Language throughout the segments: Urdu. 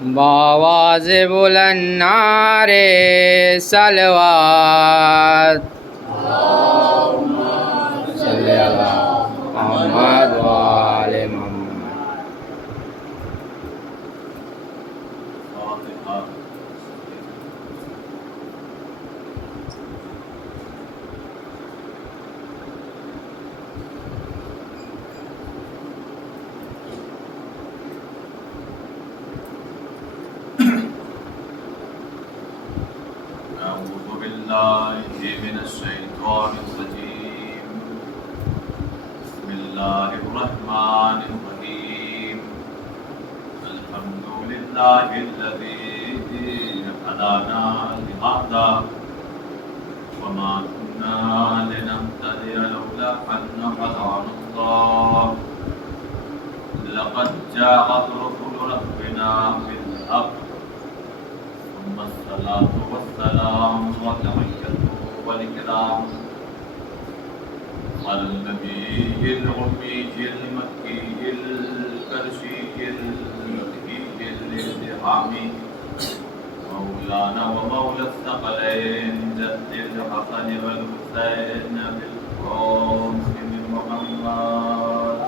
بآواز بلند نعرے صلوات صلی اللہ محمد و آل محمد. أعوذ بالله من الشيطان الرجيم. بسم الله الرحمن الرحيم. الحمد لله الذي هدانا لهذا وما كنا لنهتدي لولا أن هدانا الله. لقد جاءت رسل ربنا بالحق. ثم الصلاة والسلام والتحية والإكرام على النبي الأمي المكي الكرشي الذكي الازدحامي مولانا ومولى الثقلين جد الحسن والحسين بالقاسم محمد.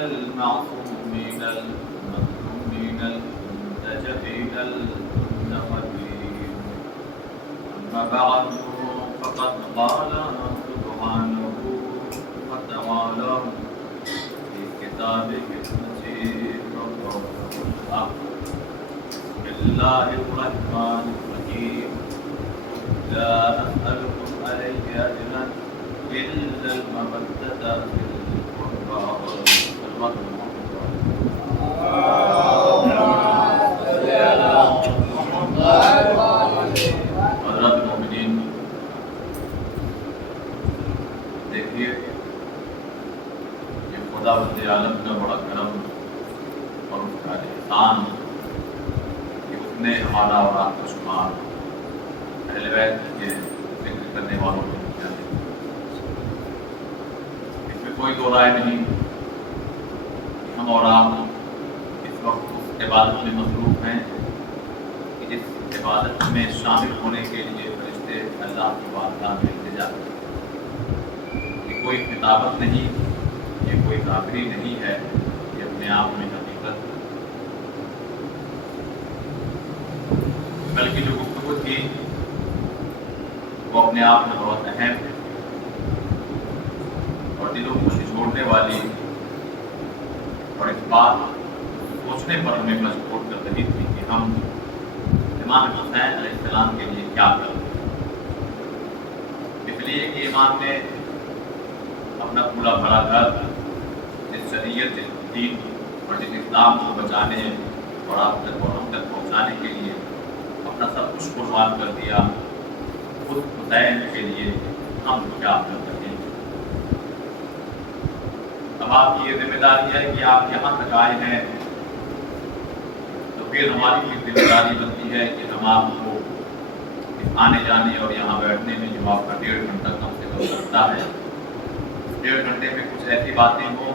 المعصومين المظلومين المنتجبين المنتخبين. أما بعد فقد قال سبحانه وتعالى في كتابه المجيد الحق. بسم الله الرحمن الرحيم. لا نسألكم عليه أجرا إلا المودة في القربى. حضرات مومنین، دیکھیے یہ خدا بند عالم کا بڑا کرم اور اس کا احسان کہ اس نے ہمارا اور آپ کا شمار اہل بیت کے ذکر کرنے والوں کو کیا ہے. اس میں کوئی دو رائے نہیں. ہم اور آپ اس وقت اس عبادت میں مصروف ہیں کہ جس عبادت میں شامل ہونے کے لیے فرشتے اللہ کی بارگاہ میں التجا کرتے ہیں. یہ کوئی خطابت نہیں، یہ کوئی کافری نہیں ہے، یہ اپنے آپ میں حقیقت ہے. بلکہ جو گفتگو تھی وہ اپنے آپ میں بہت اہم ہے اور دلوں کو جھنجھوڑنے والی اور اس بات سوچنے پر ہمیں مجبور کر رہی تھی کہ ہم امام حسین علیہ السلام کے لیے کیا کریں. اس لیے کہ امام نے اپنا پورا بڑا گھر جس شریعت، جس دین اور جس اسلام کو بچانے اور آپ تک اور ہم تک پہنچانے کے لیے اپنا سب کچھ قربان کر دیا. خود حسین کے لیے ہم کیا کر سکیں. اب آپ کی یہ ذمہ داری ہے کہ آپ یہاں تک آئے ہیں تو پھر ہماری یہ ذمہ داری بنتی ہے کہ ہم آپ کو آنے جانے اور یہاں بیٹھنے میں جو آپ کا 1.5 گھنٹہ کم سے کم لگتا ہے، 1.5 گھنٹے میں کچھ ایسی باتیں ہوں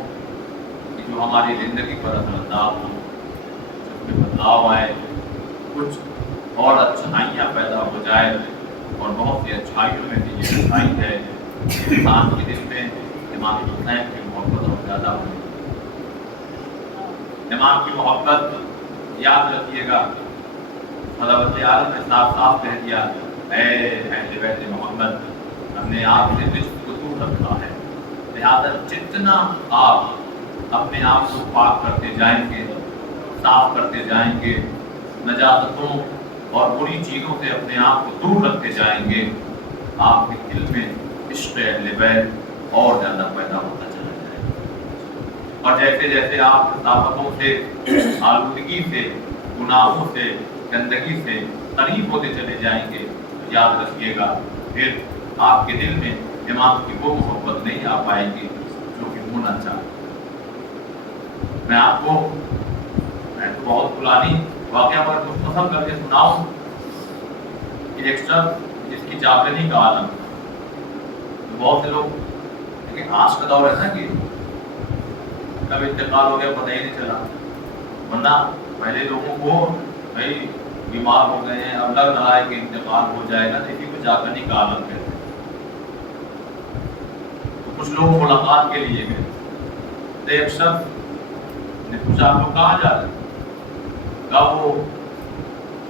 کہ جو ہماری زندگی پر اثر انداز ہوں، جس میں بدلاؤ آئے، کچھ اور اچھائیاں پیدا ہو جائے. اور بہت سی اچھائیوں میں بھی یہ اچھائی ہے کہ انسان کے دل میں امام حسین کی محبت اور زیادہ ہوئی. امام کی محبت یاد رکھیے گا، خداوند عالم نے صاف صاف کہہ دیا، اے اہل بیت محمد، ہم نے آپ سے رزق کو دور رکھا ہے، لہٰذا جتنا آپ اپنے آپ کو پاک کرتے جائیں گے، صاف کرتے جائیں گے، نجاستوں اور بری چیزوں سے اپنے آپ کو دور رکھتے جائیں گے، آپ کے دل میں عشق اہل بیت اور زیادہ پیدا ہوتا چلا جائے گا. اور جیسے جیسے آپ کثافتوں سے، آلودگی سے، گناہوں سے، گندگی سے قریب ہوتے چلے جائیں گے، یاد رکھیے گا پھر آپ کے دل میں امام کی وہ محبت نہیں آ پائے گی جو کہ ہونا چاہیے. میں آپ کو تو بہت پرانی واقعہ پر مختصر کر کے سناؤں کہ ایک شخص جس کی چاپلنی کا عالم تھا، تو بہت سے لوگ، لیکن آج کا دور ہے نا کہ کب انتقال ہو گیا پتہ ہی نہیں چلا، ورنہ پہلے لوگوں کو بھائی بیمار ہو گئے ہیں اب لگ رہا ہے کہ انتقال ہو جائے گا، اسی کو جا کر نکال کہتے ہیں۔ تو کچھ لوگ ملاقات کے لیے گئے تو ایک شخص نے پوچھا آپ لوگ کہاں جا رہے ہیں؟ کہا وہ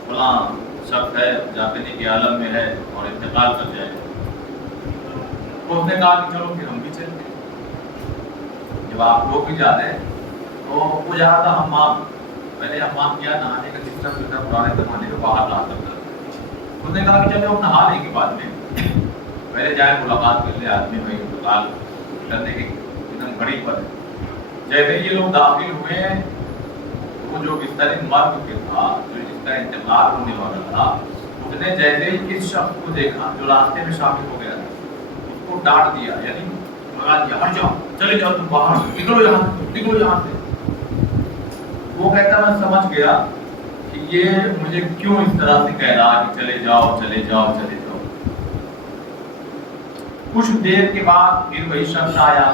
فلاں شخص ہے جاپنی کے عالم میں ہے اور انتقال کر جائے گا۔ تو اس نے کہا کہ چلو پھر ہم بھی چلتے ہیں۔ جب آپ لوگ بھی جا رہے ہیں تو وہ جا رہا تھا حمام، پہلے حمام کیا نہانے کا سسٹم جو تھا پرانے زمانے میں باہر رہا کرتا تھا۔ اس نے کہا کہ چلو ہم نہا لیں گے بعد میں، پہلے جائے ملاقات کر لے آدمی بھائی انتقال کرنے کی ایک دم گھڑی پر ہے۔ جیسے یہ لوگ داخل ہوئے وہ جو بستر مرگ کے تھا، جو جس کا انتقال ہونے والا تھا، اس نے جیسے ہی اس شخص کو دیکھا جو راستے میں شامل ہو گیا تھا، اس کو ڈانٹ دیا، یعنی بھگا دیا، ہٹ جاؤ، چلے جاؤ تم باہر، نکلو یہاں سے۔ وہ کہتا میں سمجھ گیا کہ یہ مجھے کیوں اس طرح سے کہہ رہا کہ چلے جاؤ چلے جاؤ چلے جاؤ۔ کچھ دیر کے بعد پھر وہی شخص آیا۔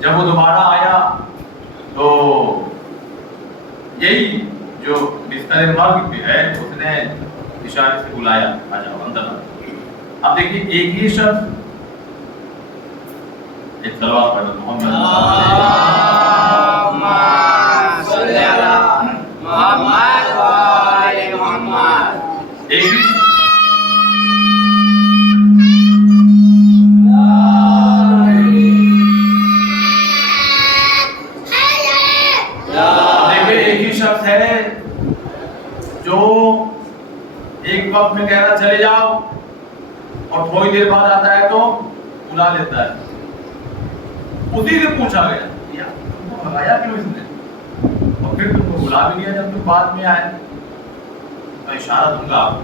جب وہ دوبارہ آیا تو یہی جو بستر مرگ پہ ہے اس نے اشارے سے بلایا، آ جاؤ اندر آ جاؤ۔ اب دیکھیے ایک ہی شخص، ایک صلوات پڑھو محمد صلی اللہ محمد وآل محمد، ایک ہی شخص ہے جو ایک وقت میں کہہ رہا چلے جاؤ اور تھوڑی دیر بعد آتا ہے تو بلا لیتا ہے۔ اسی سے پوچھا گیا تم کو بھگایا کیوں اس نے، اور پھر تم کو بلا بھی لیا جب تم بعد میں آئے۔ میں اشارہ دوں گا آپ کو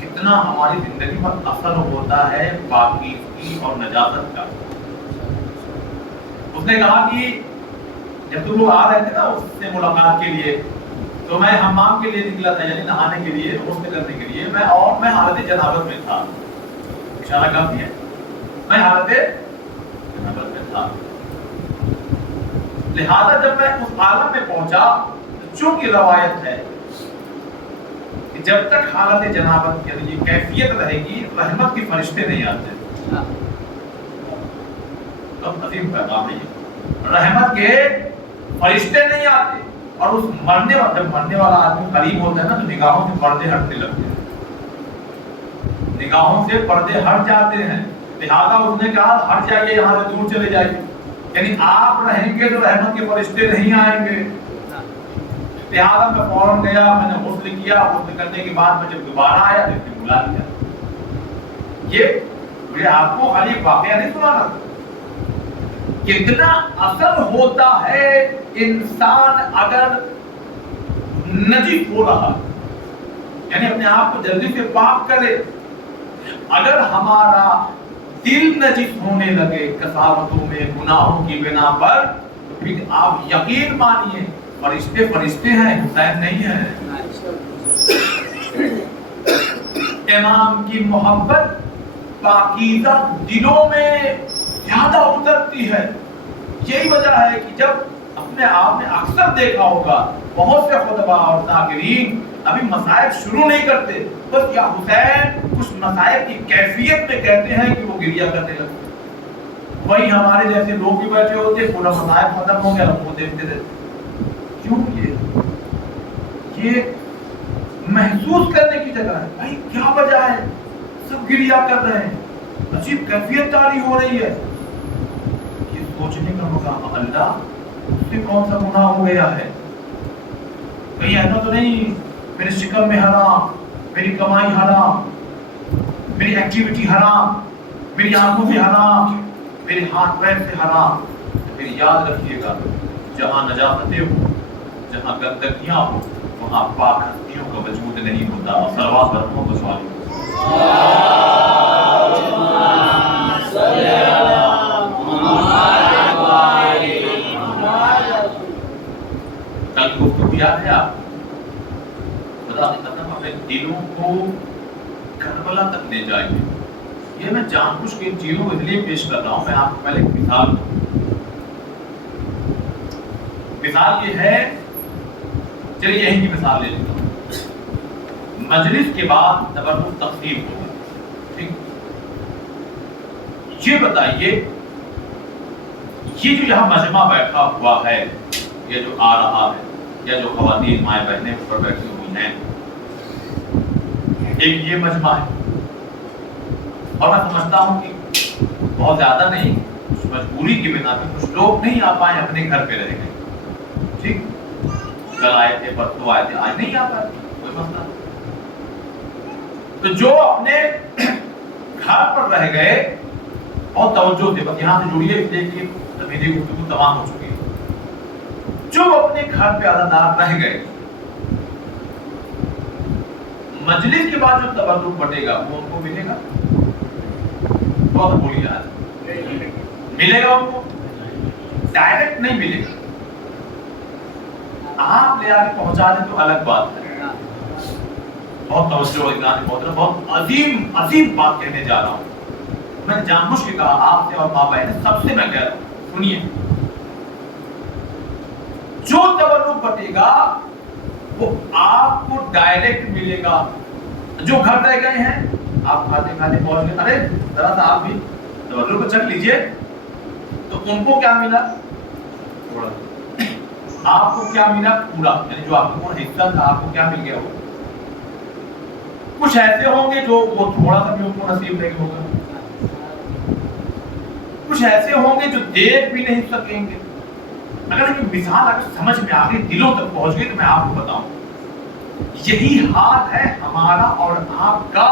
کتنا ہماری زندگی پر اثر ہوتا ہے پاکیزگی اور نجاست کا۔ اس نے کہا کہ جب تم لوگ آ رہے تھے نا اس سے ملاقات کے لیے تو میں حمام کے لیے نکلا تھا، یعنی نہانے کے لیے، غسل کرنے کے لیے، میں حالت جنابت میں تھا۔ اشارہ کم کیا، میں حالت جنابت میں تھا، لہذا جب میں اس عالم میں پہنچا، چونکہ روایت ہے کہ جب تک حالت جنابت یعنی یہ کیفیت رہے گی رحمت کے فرشتے نہیں آتے۔ اب عظیم پیغام ہے یہ، رحمت کے فرشتے نہیں آتے، اور اس جب مرنے والا آدمی قریب ہوتا ہے نا تو نگاہوں سے پردے ہٹنے لگتے ہیں، نگاہوں سے پردے ہٹ جاتے ہیں۔ لہذا اس نے کہا ہٹ جائیے، یہاں سے دور چلے جائیے، یعنی آپ رہیں گے تو رحمت کے فرشتے نہیں آئیں گے۔ لہذا میں فوراً گیا، میں نے غسل کیا، غسل کرنے کے بعد میں جب دوبارہ آیا تو اس نے بلا لیا۔ یہ میں آپ کو خالی واقعہ نہیں سنانا، کتنا اثر ہوتا ہے انسان اگر نجس ہو رہا، یعنی اپنے آپ کو جلدی سے پاک کرے۔ اگر ہمارا دل نجس ہونے لگے کساوتوں میں، گناہوں کی بنا پر، پھر آپ یقین مانیے فرشتے ہیں، حسین نہیں ہے۔ امام کی محبت پاکیزہ دلوں میں زیادہ اترتی ہے۔ یہی وجہ ہے کہ جب اپنے آپ میں اکثر دیکھا ہوگا بہت سے خطبہ اور ذاکرین ابھی مسائب شروع نہیں کرتے، بس یا حسین کچھ مسائب کی کیفیت میں کہتے ہیں کہ وہ گریہ کرنے لگتے ہیں۔ وہی ہمارے جیسے لوگ بھی بیٹھے ہوتے، پورا مسائب ختم ہو گیا وہ دیکھتے رہتے۔ کیوں؟ یہ محسوس کرنے کی جگہ ہے، بھائی کیا وجہ ہے، سب گریہ کر رہے ہیں، عجیب کیفیت جاری ہو رہی ہے۔ یہ سوچنے کا مقام، اللہ اس سے کون سا گناہ ہو گیا ہے؟ کہیں ایسا تو نہیں میرے شکم میں حرام، میری کمائی حرام، میری ایکٹیویٹی حرام، میری آنکھوں سے حرام، میرے ہاتھ پیر سے حرام؟ پھر یاد رکھیے گا جہاں نجاستیں ہو، جہاں گندگیاں ہو، وہاں پاک ہستیوں کا وجود نہیں ہوتا۔ اور صلوات پر محمد صلی کل گفتگو یاد ہے آپ خدا کی قسم اپنے دلوں کو کربلا تک لے جائیں گے۔ یہ میں جان بوجھ کے ان چیزوں کو اس لیے پیش کر رہا ہوں. میں آپ کو پہلے ایک مثال دوں. مثال یہ ہے، چلیے یہیں کی مثال لے لیتا ہوں. مجلس کے بعد تبرک تقسیم ہوگا. ٹھیک، یہ بتائیے یہ جو یہاں مجمع بیٹھا ہوا ہے، یہ جو آ رہا ہے، یا جو خواتین مائیں بہنیں اوپر بیٹھی ہوئی ہیں، ایک یہ مجمع ہے. اور میں سمجھتا ہوں کہ بہت زیادہ نہیں، کچھ مجبوری کی بنا پہ کچھ لوگ نہیں آ پائے، اپنے گھر پہ رہ گئے. ٹھیک، کل آئے تھے، پرسوں آئے تھے، آج نہیں آ پائے، کوئی مسئلہ نہیں. تو جو اپنے گھر پر رہ گئے اور توجہ سے، بس یہاں سے جڑیے اس لیے کہ میری گفتگو تمام ہو چکی ہے. جو اپنے گھر پہ عزادار رہ گئے، مجلس کے بعد جو تبرک بٹے گا وہ ان کو ملے گا. بہت بولیے آج ملے گا ان کو، ڈائریکٹ نہیں ملے گا. آپ لے آ کے پہنچا دیں تو الگ بات ہے. بہت توجہ اطلاع محترم، بہت عظیم عظیم بات کہنے جا رہا ہوں. میں نے جان بوجھ کے کہا آپ سے اور ماں بہن سب سے میں کہہ رہا ہوں، سنیے. جو تبرک بٹے گا وہ آپ کو ڈائریکٹ ملے گا. جو گھر رہ گئے ہیں، آپ کھاتے کھاتے پہنچ گئے، ارے ذرا سا آپ بھی تبرک کو چکھ لیجئے، تو ان کو کیا ملا؟ تھوڑا. آپ کو کیا ملا؟ پورا. یعنی جو آپ کو حصہ تھا، آپ کو کیا مل گیا؟ وہ کچھ ایسے ہوں گے جو وہ تھوڑا سا بھی ان کو نصیب نہیں ہوگا. کچھ ایسے ہوں گے جو دیکھ بھی نہیں سکیں گے. اگر یہ مثال اگر سمجھ میں آ گئی، دلوں تک پہنچ گئی، تو میں آپ کو بتاؤں یہی حال ہے ہمارا اور آپ کا.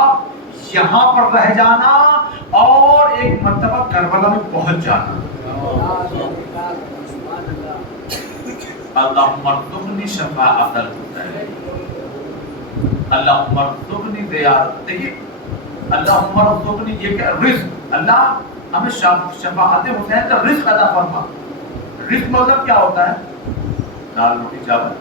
یہاں پر رہ جانا اور ایک مرتبہ کربلا میں پہنچ جانا. اللہم ارزقنی شفاعت الحسین، اللہم ارزقنی زیارت. دیکھیے اللہم ارزقنی، یہ کیا رزق، اللہ ہمیں شفاعت حسین کا رزق عطا فرما. رزق مطلب کیا ہوتا ہے؟ دال روٹی چاول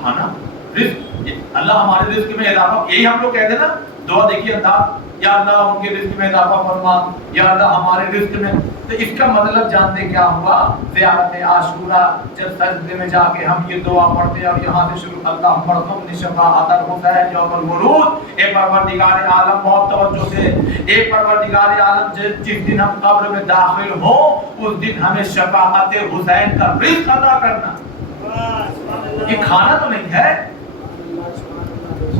کھانا. رزق، اللہ ہمارے رزق میں اضافہ، یہی ہم لوگ کہتے ہیں نا دعا. دیکھیے اللہ، یا اللہ ان کے رزق میں اضافہ فرما، یا اللہ ہمارے رزق میں. تو اس کا مطلب جانتے کیا ہوا؟ زیارت عاشورہ جب سجدے میں جا کے ہم یہ دعا پڑھتے ہیں اور یہاں سے شروع، اللہم ارزقنی شفاعت الحسین یوم الورود. اے پروردگار عالم، بہت توجہ سے، اے پروردگار عالم، جس دن ہم قبر میں داخل ہوں اس دن ہمیں شفاعت حسین کا رزق عطا کرنا. یہ کھانا تو نہیں ہے،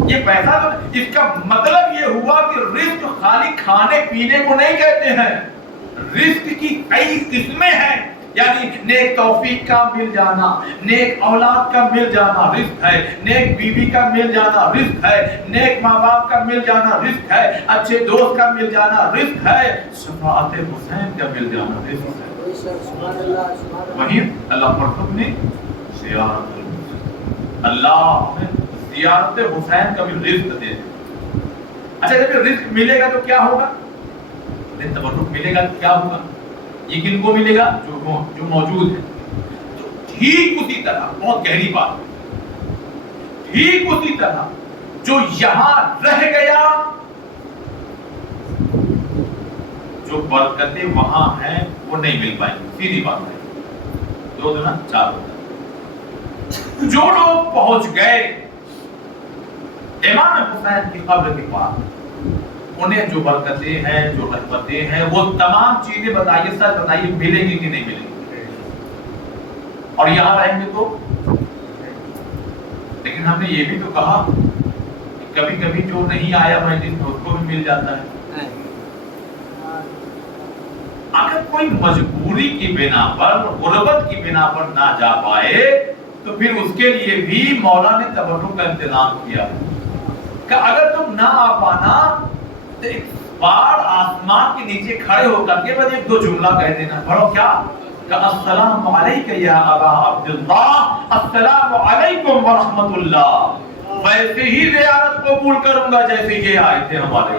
یہ پیسہ تو نہیں. اس کا مطلب یہ ہوا کہ رزق خالی کھانے پینے کو نہیں کہتے ہیں، رزق کی کئی قسمیں ہیں. یعنی نیک توفیق کا مل جانا، نیک اولاد کا مل جانا رزق ہے، نیک بیوی کا مل جانا رزق ہے، نیک ماں باپ کا مل جانا رزق ہے، اچھے دوست کا مل جانا رزق ہے، شفاعت حسین کا مل جانا رزق ہے. وہیں اللہ ارزقنی زیارت الحسین، اللہ ہمیں زیارت حسین کا بھی رزق دے. اچھا جب رزق ملے گا تو کیا ہوگا؟ تبرک ملے گا تو کیا ہوگا؟ یہ کن کو ملے گا؟ جو موجود ہے. تو ٹھیک اسی طرح، بہت گہری بات، ٹھیک اسی طرح جو یہاں رہ گیا، جو برکتیں وہاں ہیں وہ نہیں مل پائیں گی. سیدھی بات ہے، 2 دن 4 ہوتا. جو لوگ پہنچ گئے امام حسین کی قبر کے پاس، انہیں جو برکتیں ہیں، جو رحمتیں ہیں، وہ تمام چیزیں بتائیے، سچ بتائیے ملیں گی کہ نہیں ملیں گی؟ اور یہاں رہیں گے تو. لیکن ہم نے یہ بھی تو کہا کہ کبھی کبھی جو نہیں آیا مجلس میں اس کو بھی مل جاتا ہے. اگر کوئی مجبوری کی بنا پر، غربت کی بنا پر نہ جا پائے تو پھر اس کے لیے بھی مولا نے تبرک کا انتظام کیا ہے کہ اگر تم نہ آ پانا تو ایک بار آسمان کے نیچے کھڑے ہو کر کے بس 1-2 جملہ کہہ دینا. پڑھو کیا کہ السلام علیکم یا ابا عبداللہ، السلام علیکم ورحمۃ اللہ. ویسے ہی زیارت قبول کروں گا جیسے یہ آئے تھے ہمارے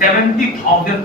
70,000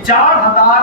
4,000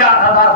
4,000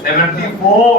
74।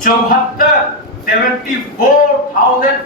74,000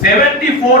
74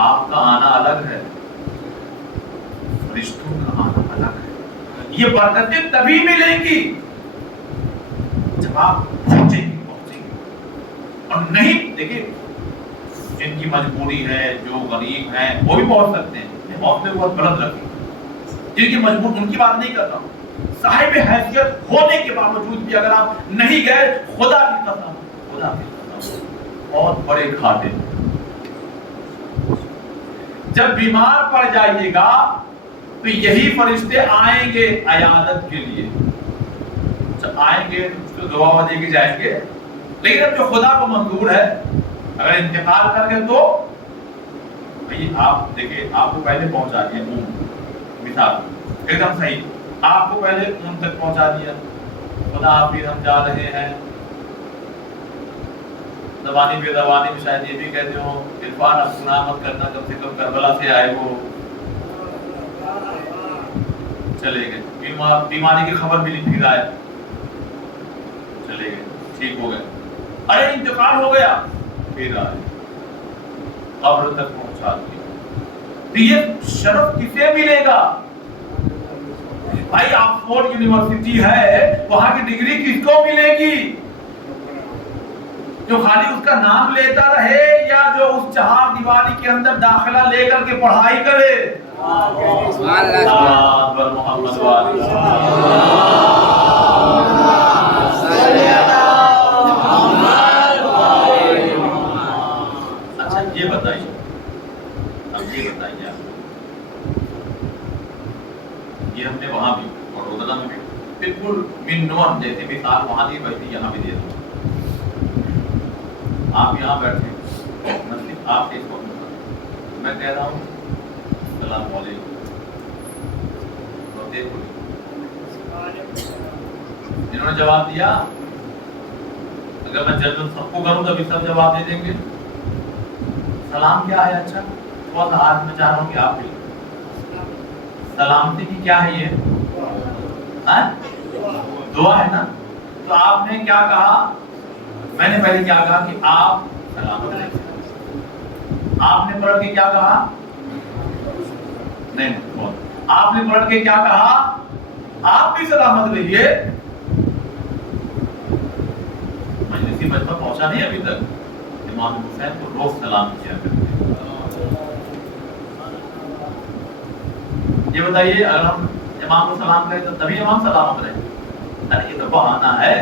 آپ کا آنا الگ ہے، فرشتوں کا آنا الگ ہے. یہ برکتیں تبھی ملیں گی جب آپ پہنچیں گے. اور نہیں دیکھیں، جن کی مجبوری ہے، جو غریب ہیں وہ بھی پہنچ سکتے ہیں. حوصلے بہت بلند رکھیں. جن کی مجبور، ان کی بات نہیں کرتا ہوں. صاحب حیثیت ہونے کے باوجود بھی اگر آپ نہیں گئے، خدا کی قسم، خدا کی قسم بہت بڑے کھاتے ہیں. جب بیمار پڑ جائیے گا تو یہی فرشتے آئیں گے عیادت کے لیے. جب آئیں گے تو دعا دے کے جائیں گے. لیکن اب جو خدا کو منظور ہے، اگر انتقال کر گئے تو بھائی آپ دیکھیں، آپ کو پہلے پہنچا دیا اون، مثال ایک دم صحیح، آپ کو پہلے اون تک پہنچا دیا. خدا حافظ ہم جا رہے ہیں. زبانی بے زبانی میں شاید یہ بھی کہتے ہو عرفان اب گناہ مت کرنا، کم سے کم کربلا سے آئے وہ چلے گئے. بیماری کی خبر ملی، پھر آئے چلے گئے، ٹھیک ہو گئے. ارے انتقال ہو گیا، پھر آئے قبر تک پہنچا دیا. تو یہ شرف کسے ملے گا؟ بھائی آکسفورڈ یونیورسٹی ہے، وہاں کی ڈگری کس کو ملے گی؟ جو خالی اس کا نام لیتا رہے یا جو اس چہار دیواری کے اندر داخلہ لے کر کے پڑھائی کرے؟ اچھا یہ بتائیے، اب یہ بتائیے آپ، یہ ہم نے وہاں بھی وڈودرا میں بھی بالکل من نون جیسے مثال وہاں نہیں بیٹھی، یہاں بھی دے دوں. آپ یہاں بیٹھے، مسجد آپ کے اس وقت میں کہہ رہا ہوں السلام علیکم، تو دیکھو انہوں نے جواب دیا. اگر میں جج سب کو کروں تو بھی سب جواب دے دیں گے. سلام کیا ہے؟ اچھا بہت آج میں چاہ رہا ہوں کہ آپ بھی سلامتی کی کیا ہے؟ یہ دعا ہے نا. تو آپ نے کیا کہا؟ میں نے پہلے کیا کہا کہ آپ سلامت رہیں. آپ نے پڑھ کے کیا کہا؟ نہیں، آپ نے پڑھ کے کیا کہا؟ آپ بھی سلامت رہیے. مجلسی مجمع پہنچا نہیں ابھی تک. امام حسین کو روز سلام کیا کرتے. یہ بتائیے اگر ہم امام کو سلام کریں تو تبھی امام سلامت رہے؟ ارے یہ تو بہانہ ہے.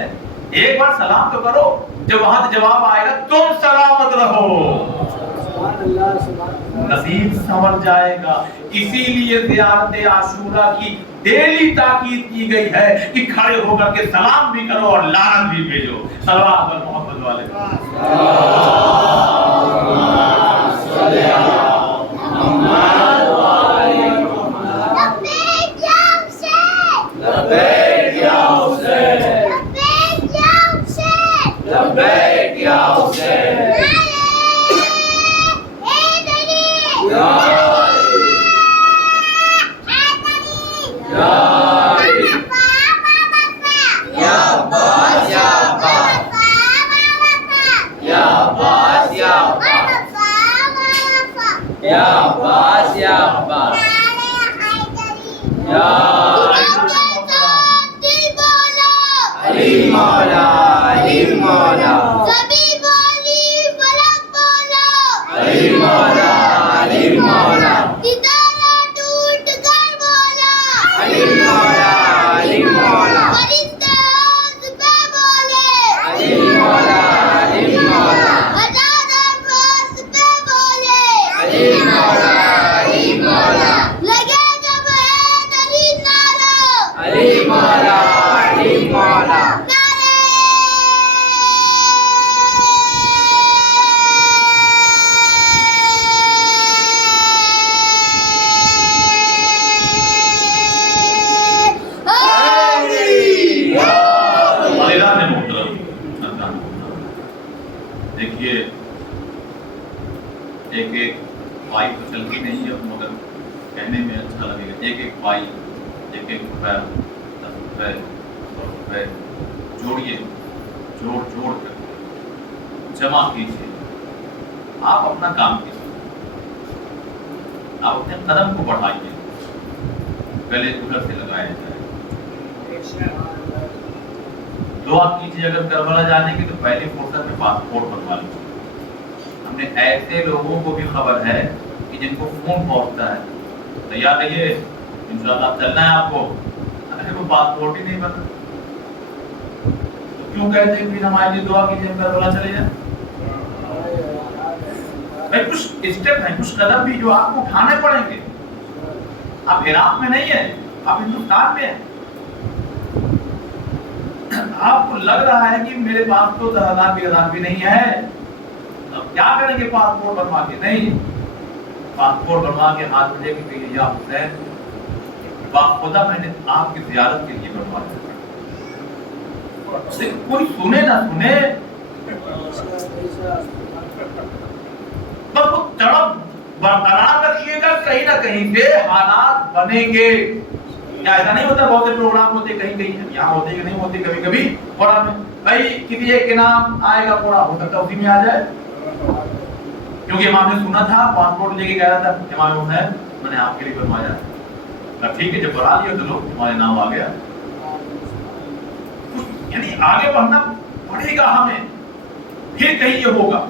ایک بار سلام تو کرو، جب وہاں سے جواب آئے گا تم سلامت رہو، نصیب سنور جائے گا. اسی لیے زیارت عاشورہ کی ڈیلی تاکید کی گئی ہے کہ کھڑے ہو کر کے سلام بھی کرو اور لعنت بھی بھیجو. صلوات اور محمد والے جمع کیجیے. آپ اپنا کام کیجیے. آپ اپنے قدم کو بڑھائیے، گلے ادھر سے لگایا جائے. دعا کیجیے اگر کربلا جانے کی تو پہلی فرصت میں پاسپورٹ بنوا لیجیے. ہم نے ایسے لوگوں کو بھی خبر ہے کہ جن کو فون پہنچتا ہے تیار رہیے انشاءاللہ چلنا ہے آپ کو، ارے وہ پاسپورٹ ہی نہیں بنا. تو کیوں کہتے ہیں کہ ہمارے لیے دعا کیجیے ہم کربلا چلے جائیں؟ بھائی کچھ اسٹیپ ہیں، کچھ قدم بھی جو آپ کو اٹھانے پڑیں گے. آپ عراق میں نہیں ہیں، آپ ہندوستان میں ہیں. آپ کو لگ رہا ہے کہ میرے پاس تو 10,000 بھی نہیں ہے، اب کیا کریں گے پاسپورٹ بنوا کے؟ نہیں، پاسپورٹ بنوا کے ہاتھ میں لے کے کہیے یا حسین باخدا میں نے آپ کی زیارت کے لیے بنوا دیا. کوئی سنے نہ سنے بس وہ تڑپ برقرار رکھیے گا. کہیں نہ کہیں سے حالات بنیں گے. کیا ایسا نہیں ہوتا بہت سے پروگرام ہوتے کہیں کہیں یہاں ہوتے کہ نہیں ہوتے کبھی کبھی قرآن میں بھائی کسی ایک کے نام آئے گا پورا ہو سکتا اسی میں آ جائے. کیونکہ امام نے سنا تھا پاسپورٹ لے کے گیا تھا امام حسین میں نے آپ کے لیے بنوایا. ٹھیک ہے جب بنا لیا تو لو تمہارے نام آ گیا. یعنی آگے بڑھنا پڑے گا ہمیں. پھر کہیں یہ ہوگا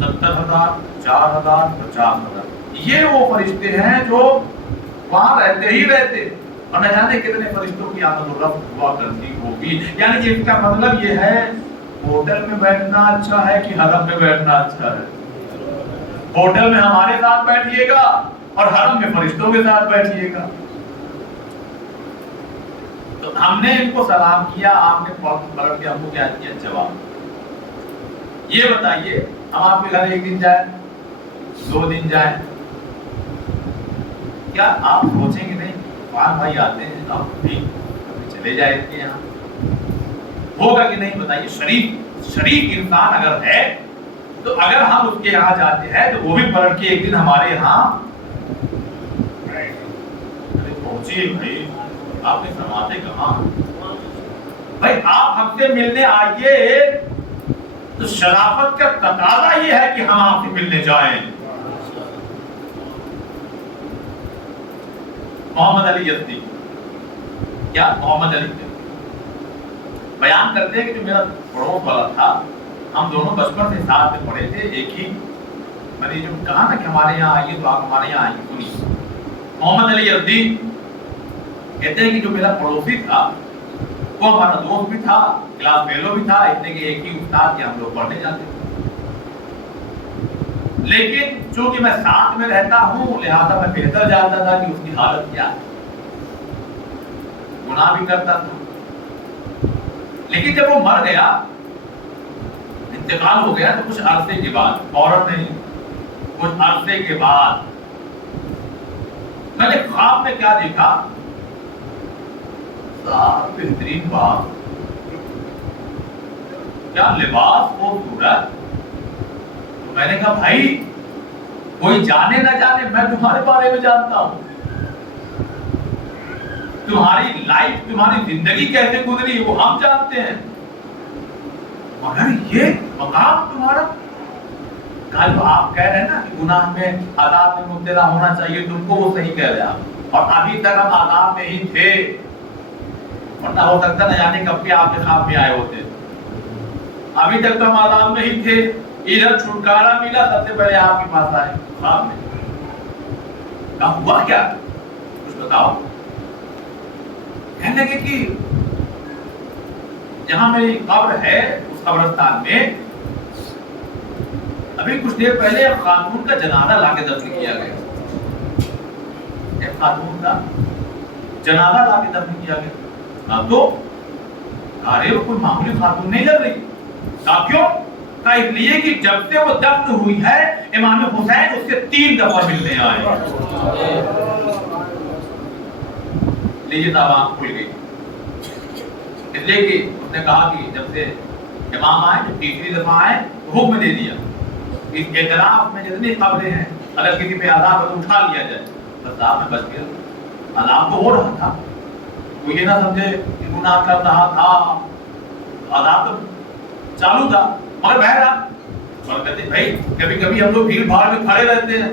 70,000 4,000 50,000 یہ وہ فرشتے ہیں جو وہاں رہتے ہی رہتے اور نہ جانے کتنے فرشتوں کی آمد و رفت ہوا کرتی ہوگی. یعنی اس کا مطلب یہ ہے ہوٹل میں بیٹھنا اچھا ہے کہ حرم میں بیٹھنا اچھا ہے؟ ہوٹل میں ہمارے ساتھ بیٹھیے گا اور حرم میں فرشتوں کے ساتھ بیٹھیے گا. تو ہم نے ان کو سلام کیا، آپ نے پلٹ کے ہم کو کیا کیا جواب. یہ بتائیے ہم آپ کے گھر ایک دن جائیں 2 دن جائیں کیا آپ سوچیں گے نہیں فان بھائی آتے ہیں آپ بھی چلے جائیں ان کے یہاں؟ ہوگا کہ نہیں بتائیے؟ شریف انسان اگر ہے تو اگر ہم اس کے یہاں جاتے ہیں تو وہ بھی پلٹ کے ایک دن ہمارے یہاں پہنچے. بھائی آپ نے سماتے کہاں؟ بھائی آپ ہم سے ملنے آئیے تو شرافت کا تقاضا یہ ہے کہ ہم آپ سے ملنے جائیں. محمد علی یزدی کیا محمد علی بیان کرتے ہیں کہ جو میرا پڑوس والا تھا ہم دونوں بچپن سے ساتھ میں پڑھے تھے ایک ہی. میں نے جو کہا نا کہ ہمارے یہاں آئیے تو آپ ہمارے یہاں آئیے. سنیے محمد علی یزدی کہتے ہیں کہ جو میرا پڑوسی تھا وہ ہمارا دوست بھی تھا، کلاس فیلو بھی تھا، اتنے کہ ایک ہی استاد کے ہم لوگ پڑھنے جاتے تھے. لیکن چونکہ میں ساتھ میں رہتا ہوں لہذا میں بہتر جانتا تھا کہ اس کی حالت کیا ہے. گناہ بھی کرتا تھا. لیکن جب وہ مر گیا انتقال ہو گیا تو کچھ عرصے کے بعد فوراً نہیں کچھ عرصے کے بعد میں نے خواب میں کیا دیکھا بہترین بات کیا لباس خوبصورت. تو میں نے کہا بھائی کوئی جانے نہ جانے میں تمہارے بارے میں جانتا ہوں. تمہاری لائف تمہاری زندگی کیسے گزری وہ ہم جانتے ہیں مگر یہ مقام تمہارا. کل آپ کہہ رہے ہیں نا کہ گناہ میں عذاب میں مبتلا ہونا چاہیے تم کو، وہ صحیح کہہ رہے ہیں آپ. اور ابھی تک ہم عذاب میں ہی تھے ورنہ ہو سکتا نہ جانے کب بھی آپ کے خواب میں آئے ہوتے. ابھی تک تو ہم عذاب میں ہی تھے. ادھر چھٹکارا ملا سب سے پہلے آپ کے پاس آئے خواب میں. کہا ہوا کیا کچھ بتاؤ. کہنے لگے کہ جہاں میری قبر ہے اس قبرستان میں ابھی کچھ دیر پہلے ایک خاتون کا جنازہ لا کے دفن کیا گیا. ایک خاتون کا جنازہ لا کے دفن کیا گیا. تو ارے وہ کوئی معمولی خاتون نہیں لگ رہی. کہا کیوں؟ کہا اس لیے کہ جب سے وہ دفن ہوئی ہے امام حسین اس سے 3 دفعہ ملنے آئے. لیجیے صاحب آنکھ کھل گئی. اس لیے کہ اس نے کہا کہ جب سے امام آئے جب 3ری دفعہ آئے حکم دے دیا اس اعتراف میں جتنی قبریں ہیں اگر کسی پہ عذاب ہے تو اٹھا لیا جائے. بس صاحب میں بچ گیا. عذاب تو ہو رہا تھا وہ یہ نہ سمجھے کہ گناہ کر رہا تھا، عذاب تو چالو تھا. مگر بہرحال اور کہتے بھائی کبھی کبھی ہم لوگ بھیڑ بھاڑ میں کھڑے رہتے ہیں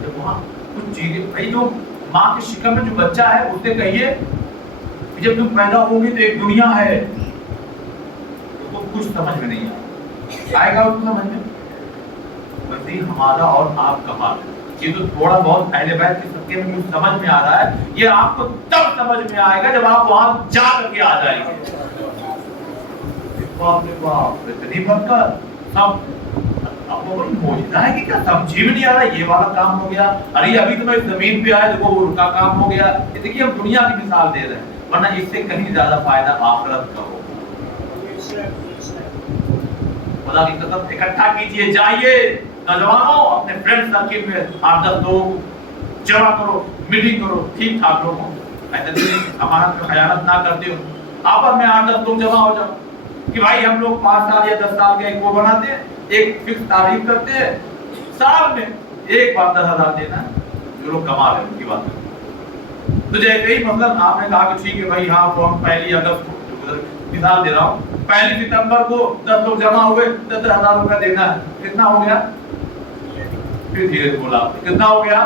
جب وہاں کچھ چیزیں بھائی جو ماں کے شکم میں جو بچہ ہے اسے کہیے کہ جب تم پیدا ہوگی تو ایک دنیا ہے، تو کچھ سمجھ میں نہیں آئے گا اس سمجھ میں. ویسے ہی ہمارا اور آپ کا حال ہے. یہ تو تھوڑا بہت اہل بیت کے صدقے میں کچھ سمجھ میں آ رہا ہے، یہ آپ کو تب سمجھ میں آئے گا جب آپ وہاں جا کر کے آ جائیں گے. باپ رے باپ، اتنی برکت سب آپ کو بڑی موجودہ ہے کہ کیا سمجھی بھی نہیں آ رہا. یہ والا کام ہو گیا، ارے ابھی تو میں زمین پہ آئے دیکھو وہ کا کام ہو گیا. یہ دیکھیے ہم دنیا کی مثال دے رہے ہیں، ورنہ اس سے کہیں زیادہ فائدہ آخرت کا ہوگا. خدا کی قسم اکٹھا کیجئے، جائیے نوجوانوں اپنے فرینڈ سرکل میں 8-10 لوگ جمع کرو، میٹنگ کرو، ٹھیک ٹھاک لوگوں ایسا نہیں امانت میں خیانت نہ کرتے ہو. آپس میں 8-10 لوگ جمع ہو جاؤ کہ بھائی ہم لوگ 5 سال یا 10 سال کا ایک وہ بناتے ہیں، ایک فکس تاریخ کرتے ہیں، سال میں ایک بار 10,000 دینا ہے. جو لوگ کما رہے ہیں ان کی بات ہے. تو جیسے ہی مثلاً آپ نے کہا کہ ٹھیک ہے بھائی ہاں تو ہم 1 اگست کو مثال دے رہا ہوں 1 ستمبر کو 10 لوگ جمع ہوئے 10,000 روپے دینا ہے. کتنا ہو گیا؟ پھر دھیرے بولا کتنا ہو گیا؟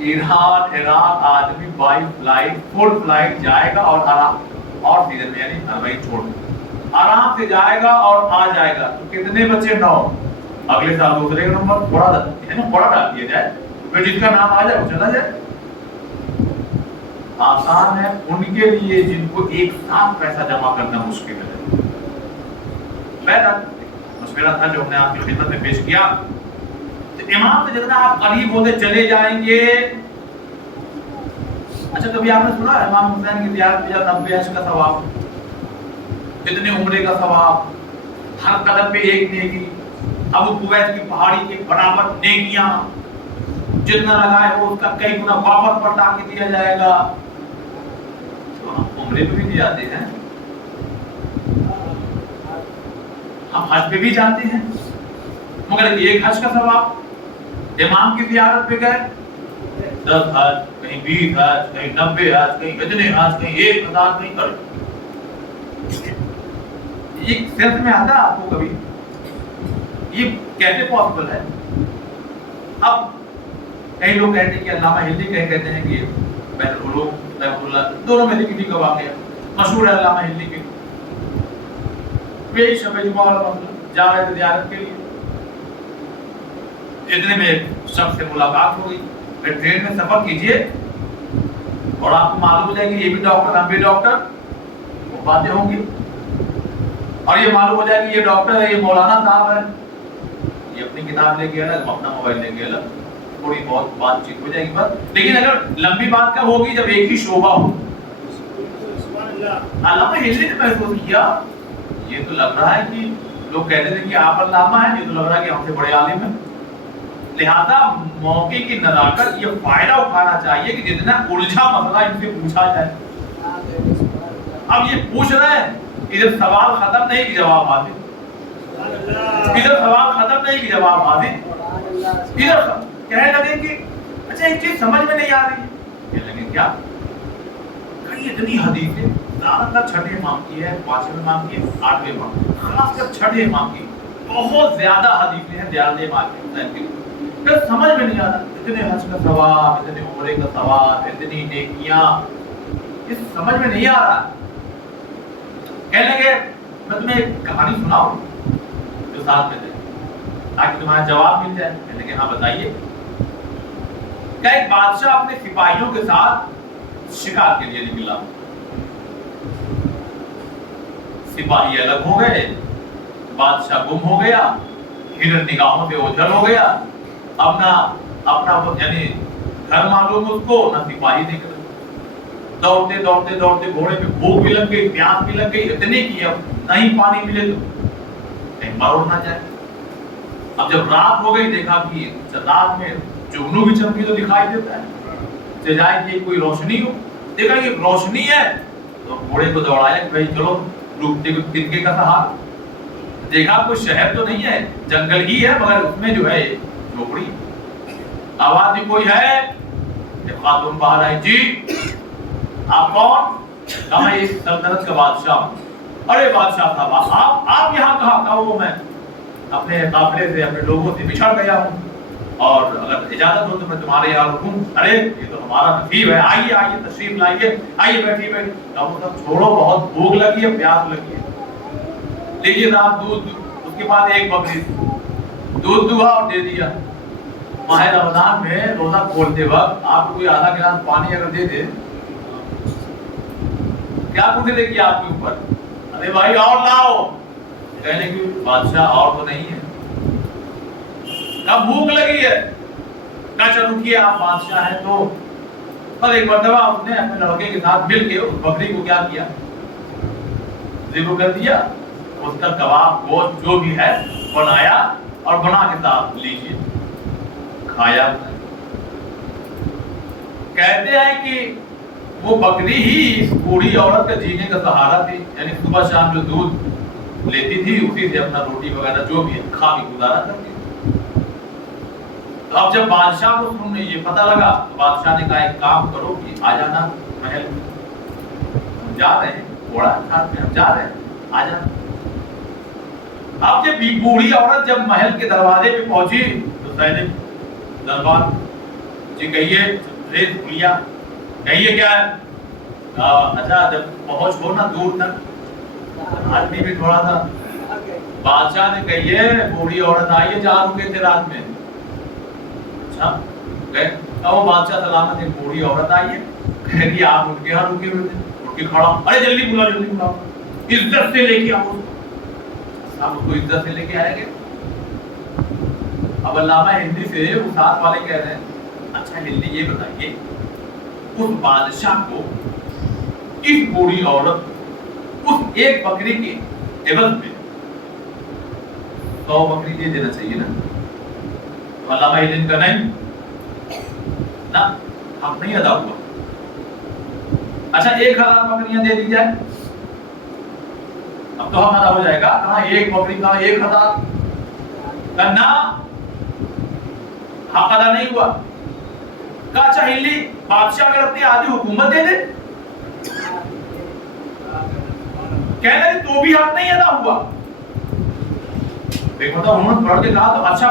ایران عراق آدمی بائی فلائٹ فل فلائٹ جائے گا اور آرام اور سیزن میں یعنی اربعین چھوڑ آرام سے جائے گا اور آ جائے گا. تو کتنے بچے؟ 9. اگلے سال دوسرے کا نمبر بڑا ڈال دیا جائے، پھر جس کا نام آ جائے وہ چلا جائے. آسان ہے ان کے لیے جن کو ایک ساتھ پیسہ جمع کرنا مشکل ہے. مشورہ تھا جو ہم نے آپ کی خدمت میں پیش کیا. امام سے جتنا آپ قریب ہوتے چلے جائیں گے. اچھا کبھی آپ نے سنا امام حسین کی زیارت پہ 90 حج کا ثواب، اتنے عمرے کا ثواب، ہر قدم پہ ایک نیکی، ابو قبیس کی پہاڑی کے برابر نیکیاں، جتنا لگائے ہو اس کا کئی گنا واپس پلٹا کے دیا جائے گا. تو ہم عمرے پہ بھی جاتے ہیں، ہم حج پہ بھی جاتے ہیں، مگر ایک حج کا ثواب. امام کی زیارت پہ گئے 10 حج، کہیں 20 حج، کہیں 90 حج، کہیں اتنے حج، کہیں 1,000، کہیں یہ سینس میں آتا آپ کو کبھی یہ کیسے پاسبل ہے؟ اب کئی لوگ کہتے ہیں کہ علامہ ہندی کہتے ہیں کہ بین العلوم رحمۃ اللہ دونوں میں سے کسی کا واقعہ مشہور ہے. علامہ ہندی کے وہی شب جمعہ والا مسئلہ جا رہے تھے زیارت کے لیے، اتنے میں ایک شخص سے ملاقات ہو گئی. پھر ٹرین میں سفر کیجئے اور آپ کو معلوم ہو جائے گی یہ بھی ڈاکٹر ہم بھی ڈاکٹر، وہ باتیں ہوں گی. اور یہ معلوم ہو جائے گی یہ ڈاکٹر ہے یہ مولانا صاحب ہے، یہ اپنی کتاب لے کے الگ اپنا موبائل لے کے الگ، تھوڑی بہت بات چیت ہو جائے گی بس. لیکن اگر لمبی بات کب ہوگی؟ جب ایک ہی شعبہ ہو. علامہ ہندی نے محسوس کیا یہ تو لگ رہا ہے کہ لوگ کہتے تھے کہ آپ علامہ ہیں، یہ تو لگ رہا ہے کہ ہم سے بڑے عالم ہیں. لہذا موقع کی نزاکت یہ فائدہ اٹھانا چاہیے کہ جتنا الجھا مسئلہ ان سے پوچھا جائے. اب یہ پوچھ رہے ہیں ادھر سوال ختم نہیں کہ جواب حاضر، ادھر سوال ختم نہیں کہ جواب حاضر، ادھر کہنے لگے کہ اچھا ایک چیز سمجھ میں نہیں آ رہی ہے. کہنے لگے کیا؟ کئی اتنی حدیثیں زیادہ تر چھٹے امام کی ہے، 5ویں امام کی ہے، 8ویں امام کی، خاص کر چھٹے امام کی بہت زیادہ حدیثیں ہیں دیالے امام کی. پھر سمجھ میں نہیں آ رہا اتنے حج کا ثواب، اتنے عمرے کا ثواب، اتنی نیکیاں، یہ سمجھ میں نہیں آ رہا. کہنے لگے میں تمہیں ایک کہانی سناؤں جو ساتھ میں تھے تاکہ تمہارا جواب مل جائے. کہنے لگے ہاں بتائیے. کہ ایک بادشاہ اپنے سپاہیوں کے ساتھ شکار کے لیے نکلا. سپاہی الگ ہو گئے، بادشاہ گم ہو گیا، ہرن نگاہوں سے اوجھل ہو گیا. اب نہ اپنا یعنی گھر معلوم اس کو، نہ سپاہی دکھ رہے. دوڑتے دوڑتے دوڑتے گھوڑے پہ بھوک بھی لگ گئی، پیاس بھی لگ گئی، اتنی کی اب نہیں پانی ملے تو کہیں مر اڑنا جائے. اب جب رات ہو گئی دیکھا کہ رات میں جگنو بھی چمکی تو دکھائی دیتا ہے، جائے کہ کوئی روشنی ہو. دیکھا کہ روشنی ہے تو گھوڑے کو دوڑایا کہ بھائی چلو ڈوبتے تنکے کا سہارا. دیکھا کوئی شہر تو نہیں ہے، جنگل ہی ہے، مگر اس میں جو ہے جھوپڑی. آواز بھی کوئی ہے، خاتون باہر آئی. جی آپ کون؟ کہا میں اس سلطنت کا بادشاہ ہوں. ارے بادشاہ صاحب آپ یہاں کہاں؟ کہا وہ میں اپنے قافلے سے اپنے لوگوں سے بچھڑ گیا ہوں. اور اگر اجازت ہو تو میں تمہارے یہاں رکوں. ارے یہ تو ہمارا نصیب ہے, آئیے آئیے تشریف لائیے, آئیے بیٹھیے بیٹھیے. اب وہ سب چھوڑو, بہت بھوک لگی ہے, پیاس لگی ہے, لیجیے صاحب دودھ. اس کے بعد ایک بکری دودھ دہا اور دے دیا. ماہ رمضان میں روزہ کھولتے وقت آپ کو کوئی آدھا گلاس پانی اگر دے دے, کیا پوچھے گی آپ کے اوپر؟ ارے بھائی اور لاؤ, کہنے کی بادشاہ اور تو نہیں ہے, کب بھوک لگی ہے, کہا چلو کیا آپ بادشاہ ہیں تو. پر ایک مرتبہ اس نے اپنے لڑکے کے ساتھ مل کے اس بکری کو کیا کیا, ذبح کر دیا. اس کا کباب گوشت جو بھی ہے بنایا اور بنا کے ساتھ لیجیے کھایا. کہتے ہیں کہ وہ بکری ہی اس بوڑھی عورت کا جینے کا سہارا تھی, یعنی صبح شام جو دودھ لیتی تھی اسی سے اپنا روٹی وغیرہ جو بھی کھا کے گزارا کرتی. اب جب بادشاہ کو سننے یہ پتہ لگا تو بادشاہ نے کہا ایک کام کرو کہ آ جانا محل میں, ہم جا رہے ہیں, گھوڑا ساتھ میں ہم جا رہے ہیں, آ جانا. اب جب بوڑھی عورت جب محل کے دروازے پہ پہنچی تو سینک دربار جی کہیے ریت بھولیا کہیے کیا ہے. اچھا جب پہنچ ہو نا دور تک, آدمی بھی تھوڑا سا. بادشاہ نے کہیے بوڑھی عورت آئی ہے جہاں رکے تھے رات میں. اچھا گئے, وہ بادشاہ سلامت ایک بوڑھی عورت آئی ہے, کہہ دیا آپ ان کے یہاں رکے ہوئے تھے, اٹھ کے کھڑا, ارے جلدی بلاؤ جلدی بلاؤ, عزت سے لے کے آؤ. آپ اس کو عزت سے لے کے آئے گے. اب علامہ ہندی سے وہ ساتھ والے کہہ رہے ہیں اچھا ہندی یہ بتائیے اس بادشاہ کو اس بوڑھی عورت اس ایک بکری کے عوض میں 100 بکری دے دینا چاہیے نا. تو علامہ ہندی کا نہیں نا, حق نہیں ادا ہوا. اچھا 1000 بکریاں دے دی جائے, اب تو حق ادا ہو جائے گا. کہاں ایک بکری, کہاں 1000, کرنا حق ادا نہیں ہوا. کہا اچھا ہلی بادشاہ اگر اپنی آدھی حکومت دے دے, کہنا تو بھی حق نہیں ادا ہوا. ایک مطلب انہوں نے پڑھ کے کہا تو اچھا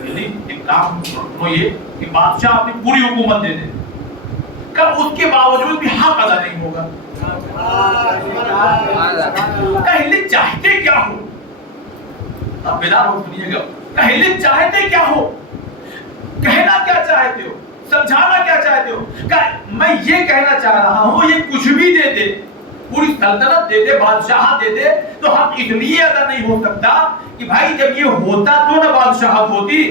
ہلی ایک کام سنو یہ کہ بادشاہ اپنی پوری حکومت دے دے, کہ اس کے باوجود بھی حق ادا نہیں ہوگا. کہلے چاہتے کیا ہو, اب بیدار ہو سنیے گا, کہلے چاہتے کیا ہو, کہنا کیا چاہتے ہو, سمجھانا کیا چاہتے ہو. کہ میں یہ کہنا چاہ رہا ہوں یہ کچھ بھی دے دے, پوری سلطنت دے دے, بادشاہ دے دے, تو حق اس لیے ادا نہیں ہو سکتا کہ بھائی جب یہ ہوتا تو نہ بادشاہت ہوتی.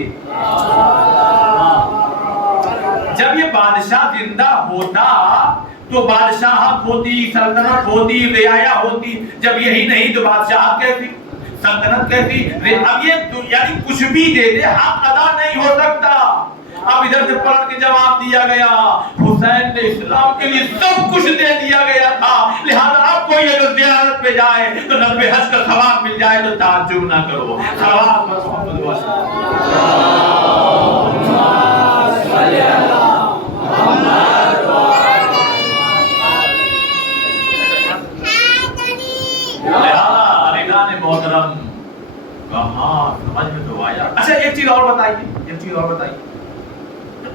جب یہ بادشاہ زندہ ہوتا تو بادشاہت ہوتی, سلطنت ہوتی, رعایا ہوتی. جب یہی نہیں تو بادشاہت کیسی, سلطنت کیسی. اب یہ یعنی کچھ بھی دے دے حق ادا نہیں ہو سکتا. اب ادھر سے پلٹ کے جواب دیا گیا حسین نے اسلام کے لیے سب کچھ دے دیا گیا تھا, لہذا اب کوئی اگر زیارت پہ جائے تو 90 حج کا ثواب مل جائے تو تعجب نہ کرو. ثواب محمد محترم کہاں سمجھ میں تو آیا. اچھا ایک چیز اور بتائیے, ایک چیز اور بتائیے.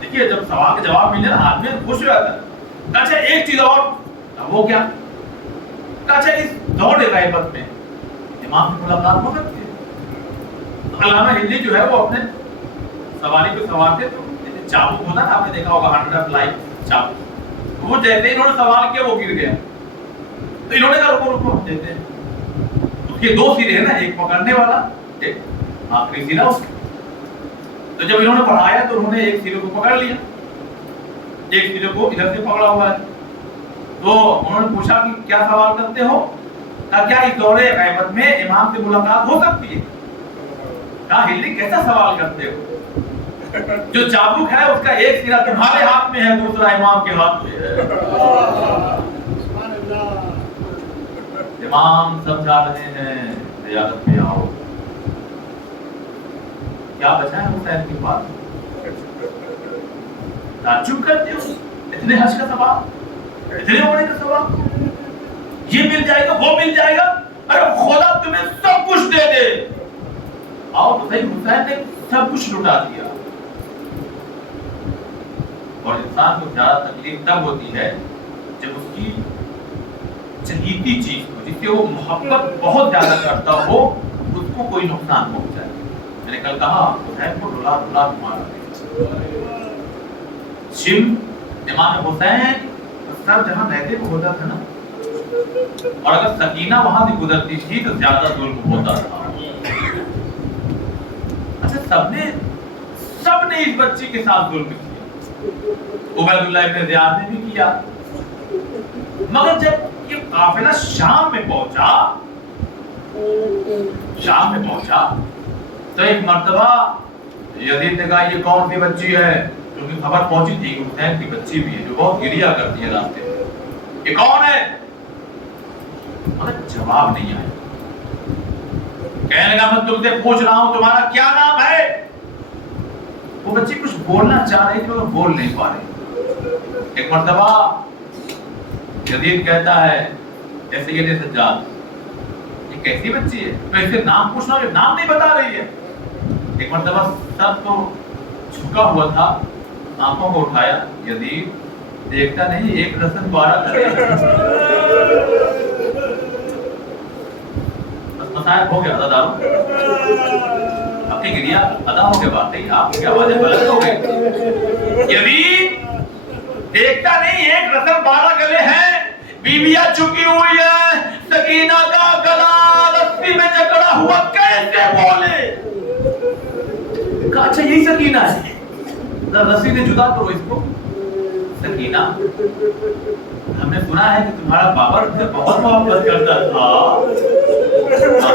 دیکھیے جب سوال کا جواب ملے نا آدمی خوش ہو جاتا ہے. اچھا ایک چیز اور, وہ کیا, اچھا اس دور غیبت میں امام کی ملاقات ہو سکتی ہے. علامہ ہندی جو ہے وہ اپنے سوالی کو سوارتے تو چابک ہوتا ہے, آپ نے دیکھا ہوگا 100 لائف چابک, وہ جیسے انہوں نے سوال کیا وہ گر گیا, تو انہوں نے کہا رکو رکو ہم دیتے ہیں. اس کے 2 سرے ہیں نا, ایک پکڑنے والا ایک آخری سرا اس کا. تو جب انہوں نے پڑھایا تو انہوں نے ایک سرے کو پکڑ لیا, ایک سرے کو ادھر سے پکڑا ہوا ہے. تو انہوں نے پوچھا کہ کیا سوال کرتے ہو, کیا اس دور غیبت میں امام سے ملاقات ہو سکتی ہے. کہا ہلی کیسا سوال کرتے ہو, جو چابک ہے اس کا ایک سرا تمہارے ہاتھ میں ہے, دوسرا امام کے ہاتھ میں ہے. امام سمجھا رہے ہیں زیارت میں آؤ. کیا بچا ہے حسین کے پاس, تعجب کرتے ہو, اتنے حج کا ثواب, اتنے عمرے کا ثواب, یہ مل جائے گا وہ مل جائے گا. ارے خدا تمہیں سب کچھ دے دے. آؤ تو صحیح, حسین نے سب کچھ لٹا دیا. اور انسان کو زیادہ تکلیف تب ہوتی ہے جب اس کی چہیتی چیز کو، جس سے وہ محبت بہت زیادہ کرتا ہو، اس کو کوئی نقصان پہنچائے. میں نے کل کہا حسین کو رلا رلا مارا. شم امام حسین سر جہاں رہتے وہ ہوتا تھا نا، اور اگر سکینہ وہاں سے گزرتی تھی تو زیادہ ظلم ہوتا تھا. اچھا سب نے اس بچی کے ساتھ ظلم کیا. عبید اللہ ابن زیاد نے بھی کیا. مگر جب یہ قافلہ شام میں پہنچا تو ایک مرتبہ یزید نے کہا یہ کون سی بچی ہے، کیونکہ خبر پہنچی تھی کہ حسین کی بچی بھی ہے جو بہت گریا کرتی ہے راستے میں، یہ کون ہے؟ مگر جواب نہیں آیا. کہنے لگا میں تم سے پوچھ رہا ہوں تمہارا کیا نام ہے؟ وہ بچی کچھ بولنا چاہ رہی تھی مگر بول نہیں پا رہی. ایک مرتبہ یزید کہتا ہے ایسے یہ سجاد یہ کیسی بچی ہے، میں اسے نام پوچھنا ہوں نام نہیں بتا رہی ہے. ایک مرتبہ سر تو جھکا ہوا تھا، آنکھوں کو اٹھایا، یزید دیکھتا نہیں ایک رسم دوارا کرے. بس مسائل ہو گیا دارو، آپ کی گریا ادا ہو گیا. بات نہیں، آپ کی آوازیں بلند ہو گئی. یزید دیکھتا نہیں ایک رسم 12 گلے ہیں، بیویاں چکی ہوئی ہیں، سکینہ کا گلا رسی میں جکڑا ہوا، کیسے بولے؟ کہا اچھا یہی سکینہ ہے، رسی نے جدا کرو اس کو. سکینہ ہم نے سنا ہے کہ تمہارا بابا تم سے بہت محبت کرتا تھا.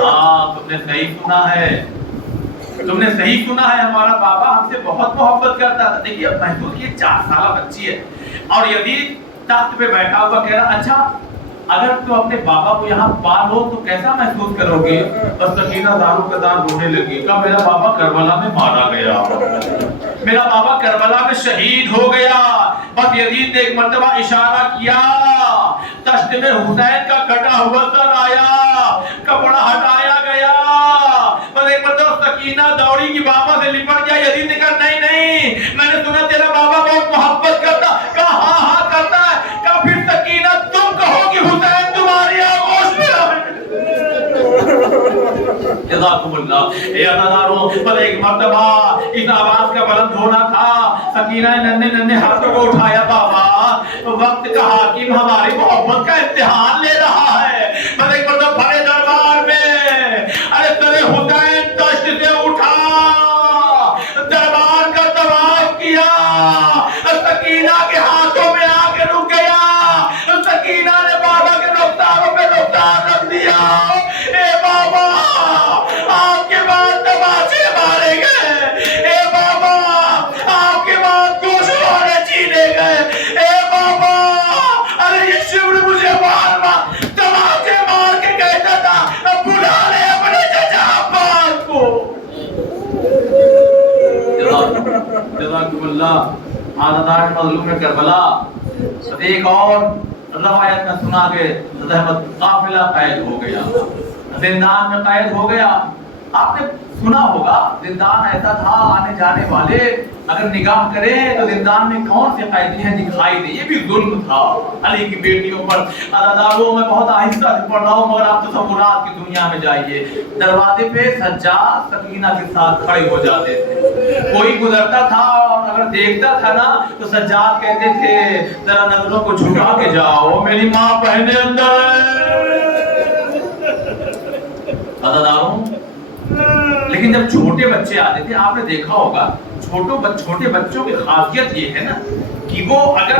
ہاں تم نے صحیح سنا ہے ہمارا بابا ہم سے بہت محبت کرتا تھا. دیکھیے اب محسوس یہ 4 سالہ بچی ہے اور یزید تخت پہ بیٹھا ہوا کہہ رہا اچھا اگر تم اپنے بابا کو یہاں پالو تو کیسا محسوس کرو گے؟ بس سکینہ دارو کا دار رونے لگی. کہا میرا بابا کربلا میں مارا گیا، میرا بابا کربلا میں شہید ہو گیا. بس یزید نے ایک مرتبہ اشارہ کیا، تشت میں حسین کا کٹا ہوا سر آیا، کپڑا ہٹایا گیا. بس ایک مرتبہ سکینہ دوڑی کی بابا سے لپٹ گیا. یزید نے کہا نہیں میں نے سنا تیرا بابا بہت محبت کرتا. کہا ہاں کرتا ہے. کہا پھر سکینہ تم کہو کہ حسین تمہاری آغوش میں ہے. جزاکم اللہ. اے عزاداروں پر ایک مرتبہ اس آواز کا بلند ہونا تھا. سکینہ نے ننے ہاتھوں کو اٹھایا، بابا وقت کا حاکم ہماری محبت کا امتحان لے رہا ہے. پر ایک مرتبہ بڑے دربار میں ارے سر حسین تشت سے اٹھا، دربار کا طواف کیا، سکینہ کے ہاتھوں میں آ کے رک گیا. سکینہ نے بابا کے رفتاروں پہ رفتار رکھ دیا. اے بابا آپ کے بعد تماچے مارے گئے، اے بابا آپ کے بعد گوشوارے چینے گئے، اے بابا ارے یہ شبر مجھے بار بار تماچے مار کے کہتا تھا بلا لے اپنے چچا عباس کو. جزاکم اللہ. عادتان مظلوم کربلا. ایک اور روایت میں سنا کہ زحمت قافلہ قید ہو گیا، زندان میں قید ہو گیا. آپ نے سنا ہوگا زندان ایسا تھا آنے جانے والے اگر نگاہ کریں تو زندان میں کون سے قیدی ہیں دکھائی دے. یہ بھی ظلم تھا علی کی بیٹیوں پر. عزاداروں میں بہت آہستہ سے پڑھ رہا ہوں مگر آپ تصورات کی دنیا میں جائیے. دروازے پہ سجاد سکینہ کے ساتھ کھڑے ہو جاتے تھے. کوئی گزرتا تھا اور اگر دیکھتا تھا نا تو سجاد کہتے تھے ذرا نظروں کو جھکا کے جاؤ میری ماں بہنیں اندر ہیں. عزاداروں لیکن جب چھوٹے بچے آتے تھے آپ نے دیکھا ہوگا چھوٹے بچوں کی خاصیت یہ ہے نا کہ وہ اگر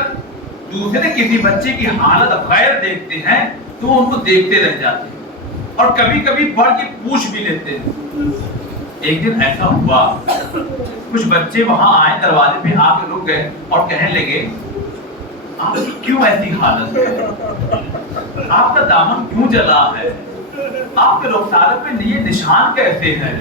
دوسرے کسی بچے کی حالت غیر دیکھتے ہیں تو وہ ان کو دیکھتے رہ جاتے ہیں اور کبھی کبھی بڑھ کے پوچھ بھی لیتے ہیں. ایک دن ایسا ہوا کچھ بچے وہاں آئے دروازے پہ آ کے رک گئے اور کہنے لگے آپ کی کیوں ایسی حالت ہے، آپ کا دامن کیوں جلا ہے، آپ کے رخسارے پہ یہ نشان کیسے ہیں،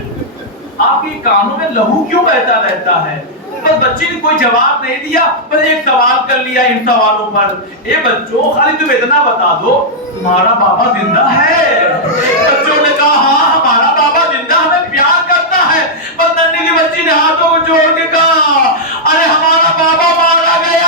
آپ کے کانوں میں لہو کیوں بہتا رہتا ہے. بس بچے نے کوئی جواب نہیں دیا، بس ایک سوال کر لیا ان سوالوں پر. اے بچوں خالی تم اتنا بتا دو تمہارا بابا زندہ ہے. بچوں نے کہا ہاں ہمارا بابا زندہ ہمیں پیار کرتا ہے. بس ننھی کی بچی نے ہاتھوں کو جوڑ کے کہا ارے ہمارا بابا مارا گیا.